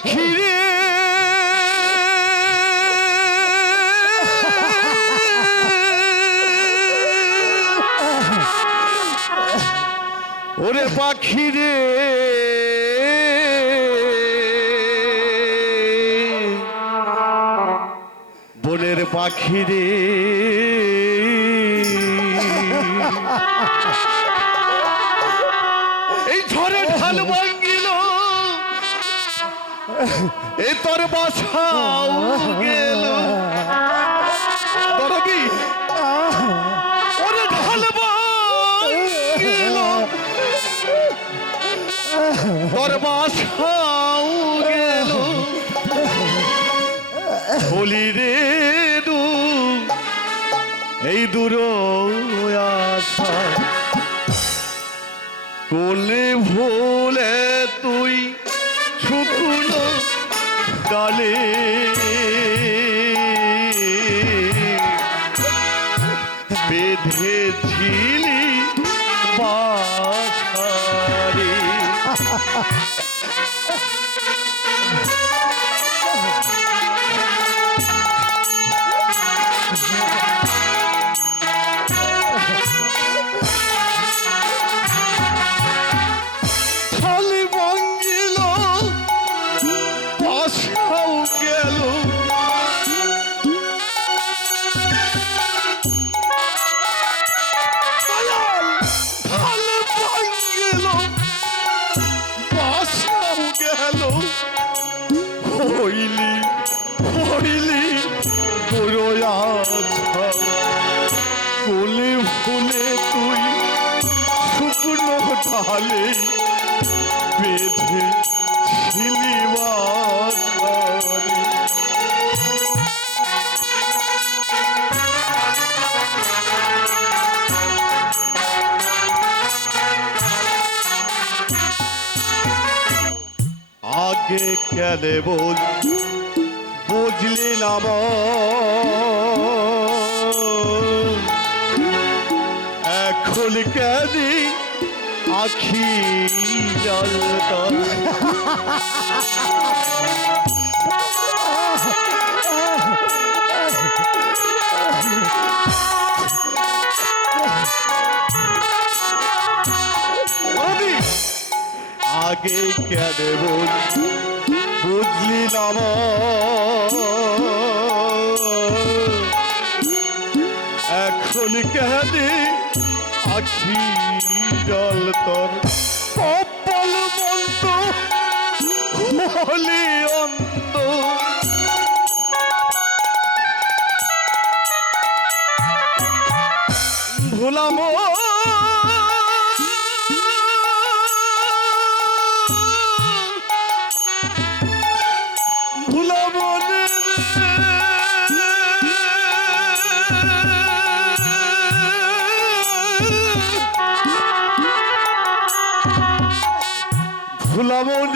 পাখি রে। ওরে পাখি রে। বনের পাখি রে। এই ঝড়ে ঢাল এই তোর বাসাও গেল দরবি ওরে ঢাল ভাঙ্গিল তোর বাসাও গেল বলি রে দু, এই দূর আশা। কোলে ভুলে ডালে বেঁধেছিলি বাসারে গেল। হইলি হইলি ফুলে ফুলে তুই শুকনো ঢালে বেঁধে ছিলিবাসারি কেনে বল বুঝলি না? এখন কেনি আখি জলতা আগে কেন বুঝলি না মন? এখন কেন আখি জল তোর। কপাল মন্দ হলি অন্ত ভুলাম ভুলামনি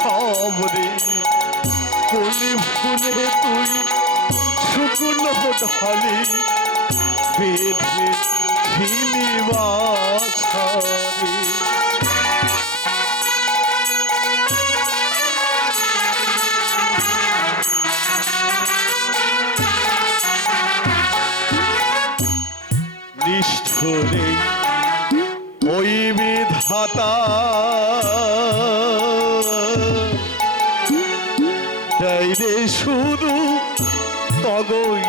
নিঃসবরে ফুলে ফুলে তুই শুকনো ঢালি বেঁধে ছিলি বাসারে তগই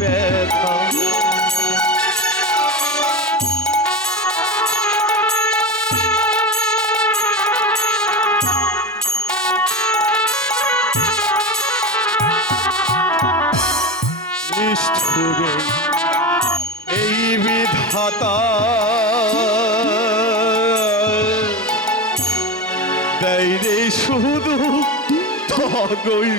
ব্যথা। নিষ্ঠুরে এই বিধাতা। দেয় রে শুধু তগই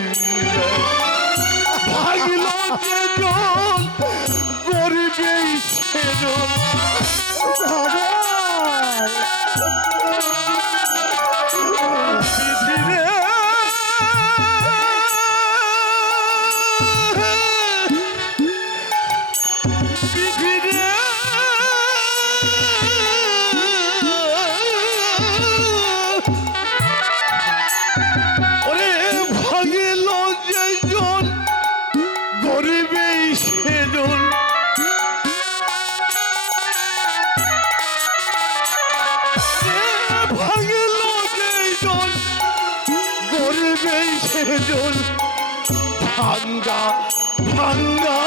ভাগিল যে জল গরিবে সে জল। সেজন ভাঙ্গা ভাঙ্গা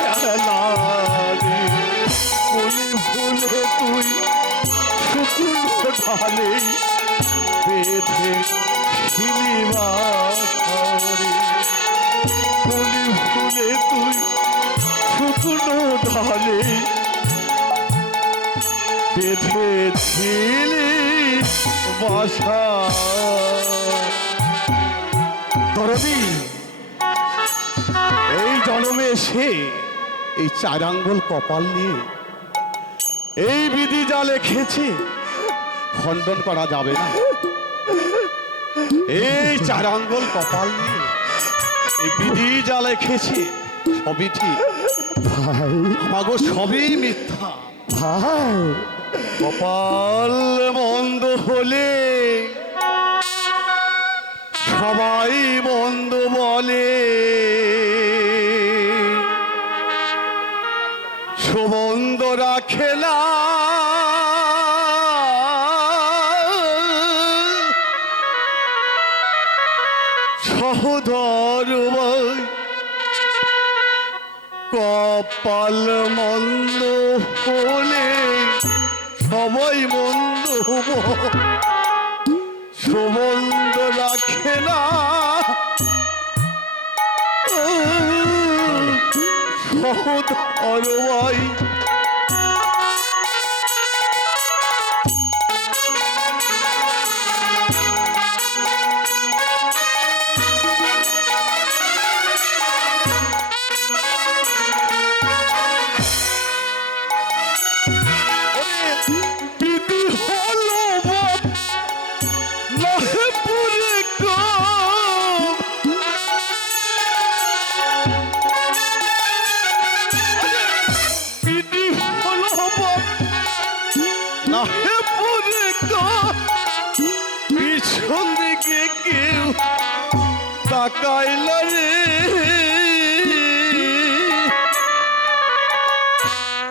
খেলা রে ফুলে ফুলে তুই শুকুর ঢালে বেঁধে সিনেমা ফুলে ফুলে তুই শুকনো ঢালে বেঁধেছিলি বাসা তরবি এই জন্মে এসে এই চার আঙ্গুল কপাল নিয়ে এই বিধি যা লিখেছে খণ্ডন করা যাবে না। এই চার আঙ্গুল কপাল নিয়ে এই বিধি যা লিখেছে সবই ঠিক। ভাই। আমাগো সবই মিথ্যা। ভাই। কপাল মন্দ হলে সবাই মন্দ বলে। সুবন্ধরা খেলা সহধর কপাল মন্দ হলে সবাই মন্দ রাখে না। সহধর ভাই তাকাইল রে।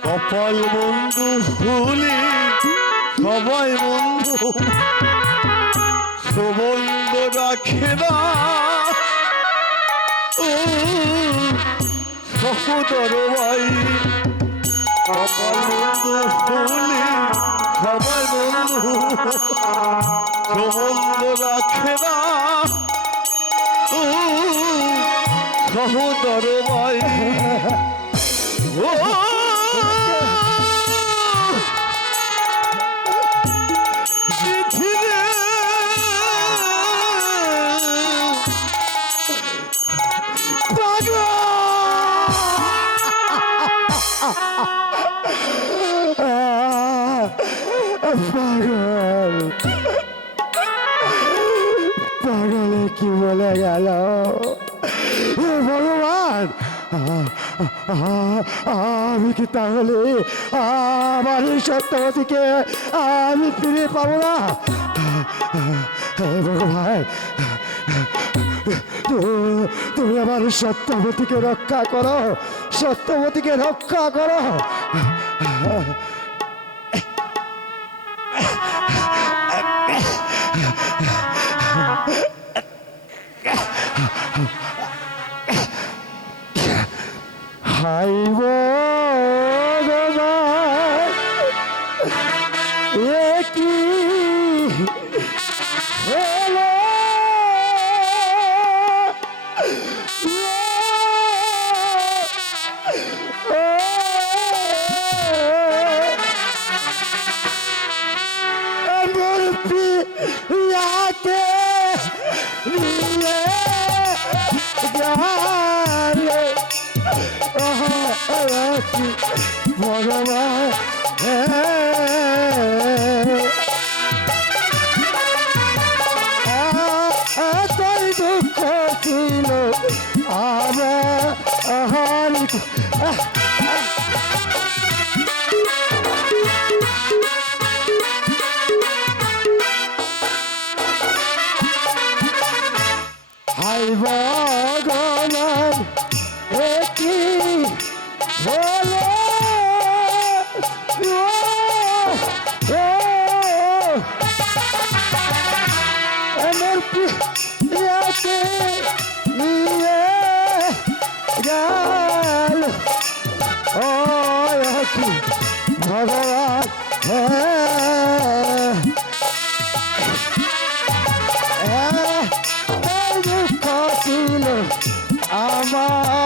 কপাল বন্ধু ভুলি, সবাই বন্ধু। সুবন্ধ রাখে না। ও ভাই, কপাল বন্ধু ভুলি, সবাই বন্ধু। সুবন্ধ রাখে না। সহোদর ভাই ও! পাগল পাগলে কি বলে গেল? ভগবান, আমি কি তাহলে আমার এই সত্যবতীকে আমি ফিরে পাবো না? ভগবান তুমি আমার সত্যবতীকে রক্ষা করো সত্যবতীকে রক্ষা করো। I highway. ভগবান এতই দুঃখ ছিল আমার আহার ভগবান হ্যাঁ দুঃখ ছিল আমার